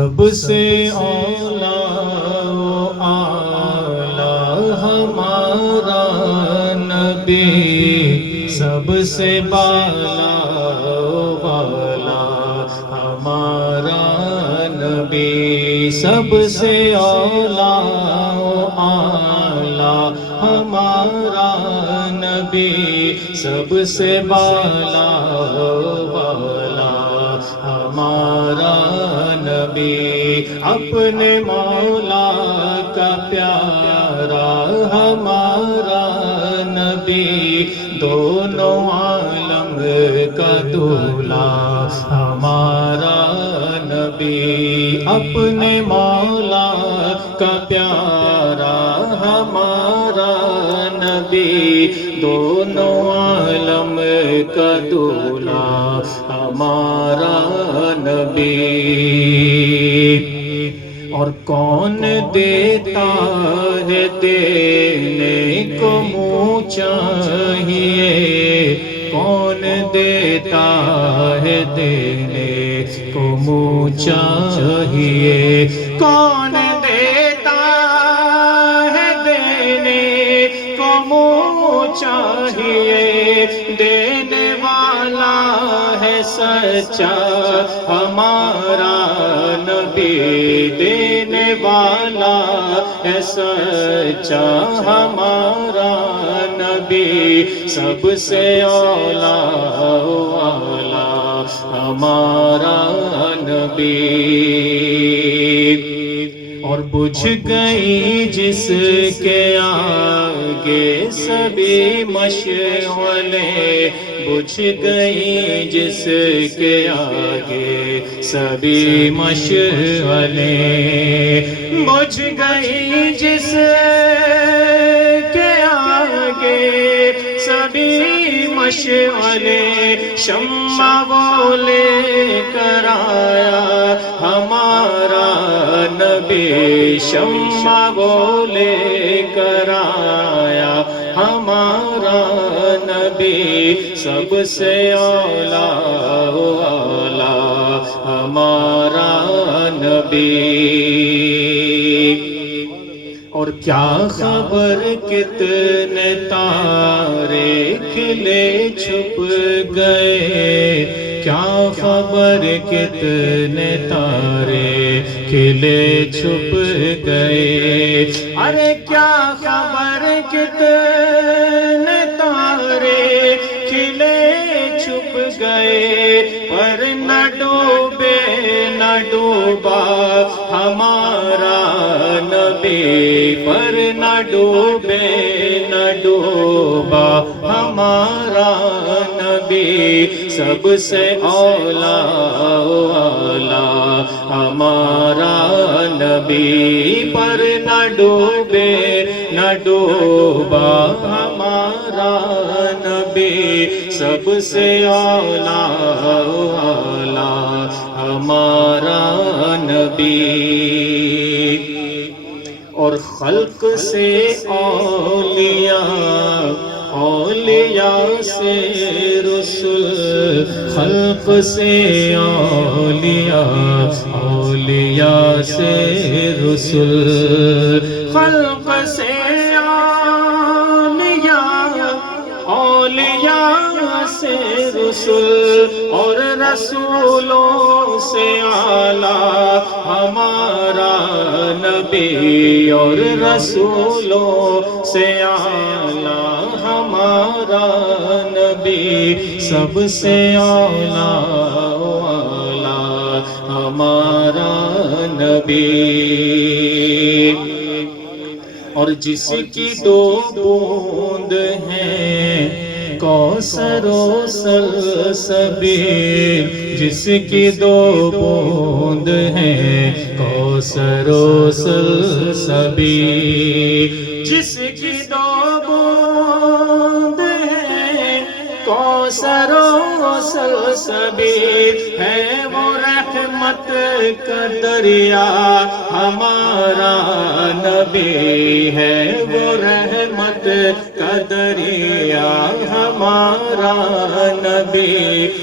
سب سے اولا و اعلی ہمارا نبی، سب سے بالا و بالا ہمارا نبی، سب سے اولا و اعلی ہمارا نبی، سب سے بالا و بالا ہمارا نبی، اپنے مولا کا پیارا ہمارا نبی، دونوں عالم کا دولہا ہمارا نبی، اپنے مولا کا پیارا ہمارا نبی، دونوں عالم کا دولہا ہمارا نبی۔ اور کون دیتا ہے دینے کو منہ چاہیے، کون دیتا ہے دینے کو منہ چاہیے، کون دیتا ہے دینے کو منہ چاہیے، دینے والا ہے سچا ہمارا نبی، دینے والا ہے سچا ہمارا نبی، سب سے اولا والا ہمارا نبی۔ اور بجھ گئی جس کے آگے سبھی مشعلیں، بجھ گئی جس کے آگے سبھی مشعلیں، بجھ گئی جس کے آگے سبھی مشعلیں، شمع وہ لے کر آیا ہمارا نبی، شمع وہ لے کر آیا ہمارا نبی، سب سے اولا والا ہمارا نبی۔ اور کیا خبر کتنے تارے کھلے چھپ گئے، کیا خبر کتنے تارے کھلے چھپ گئے، ارے کیا خبر کتنے تارے کھلے چھپ گئے، پر نہ ڈوبے نہ ڈوبا ہمارا نبی، پر نہ ڈوبے نہ ڈوبا ہمارا نبی، سب سے اولا والا ہمارا نبی، پر نہ ڈوبے نہ ڈوبا ہمارا نبی، سب سے اولا والا ہمارا نبی۔ اور خلق سے اولیاء، اولیاء سے رسول، خلق سے اولیاء، اولیاء سے رسول، خلق سے اولیاء، اولیاء سے رسول، اور رسولوں سے اعلیٰ ہمارا نبی، اور رسولوں سے اعلیٰ ہمارا نبی، سب سے اولا والا ہمارا نبی۔ اور جس کی دو بوند ہیں کوثر و سلسبیل، جس کی دو بوند ہیں کوثر و سلسبیل، جس کی دو بوند ہیں کوثر و سلسبیل، ہے وہ رحمت کا دریا ہمارا نبی، ہے وہ رحمت کا دریا ہمارا نبی،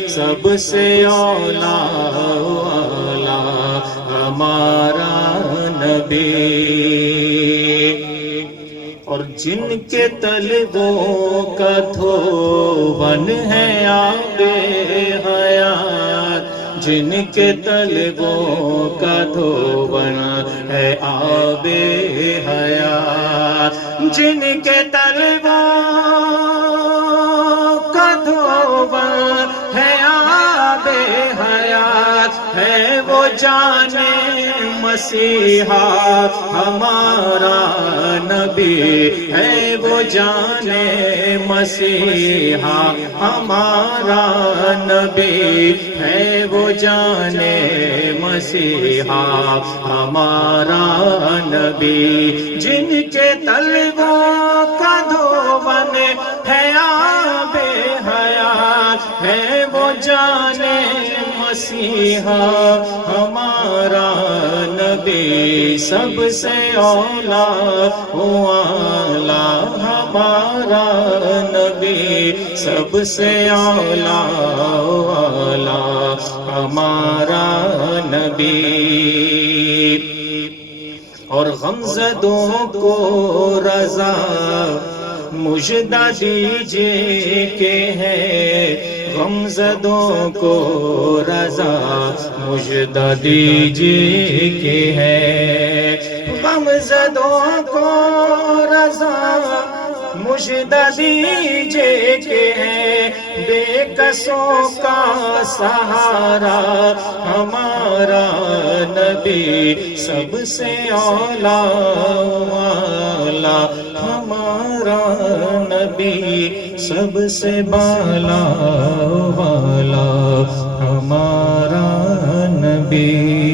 سب سے اولا والا ہمارا نبی، اور جن کے طلبوں کا دھون ہے آب حیات، جن کے طلبوں کا دھون ہے آب حیات، جن کے طلبوں کا دھون ہے آب حیات، ہے وہ جان مسیحا ہمارا نبی، ہے وہ جان مسیحا ہمارا نبی، ہے وہ جان مسیحا ہمارا نبی، جن کے طلبوں کا دھون ہے آب حیات، ہے وہ جان مسیحا ہمارا نبی، سب سے اولا والا ہمارا نبی، سب سے اولا والا ہمارا نبی، اور غمزدوں کو رضا مژدہ دیجئے کہ ہے، غمزدوں کو رضا مژدہ دیجئے کہ ہے، غمزدوں کو رضا مژدہ دیجئے کہ ہے، بے کسوں کا سہارا ہمارا نبی، سب سے اولا والا ہمارا نبی، سب سے بالا والا ہمارا نبی۔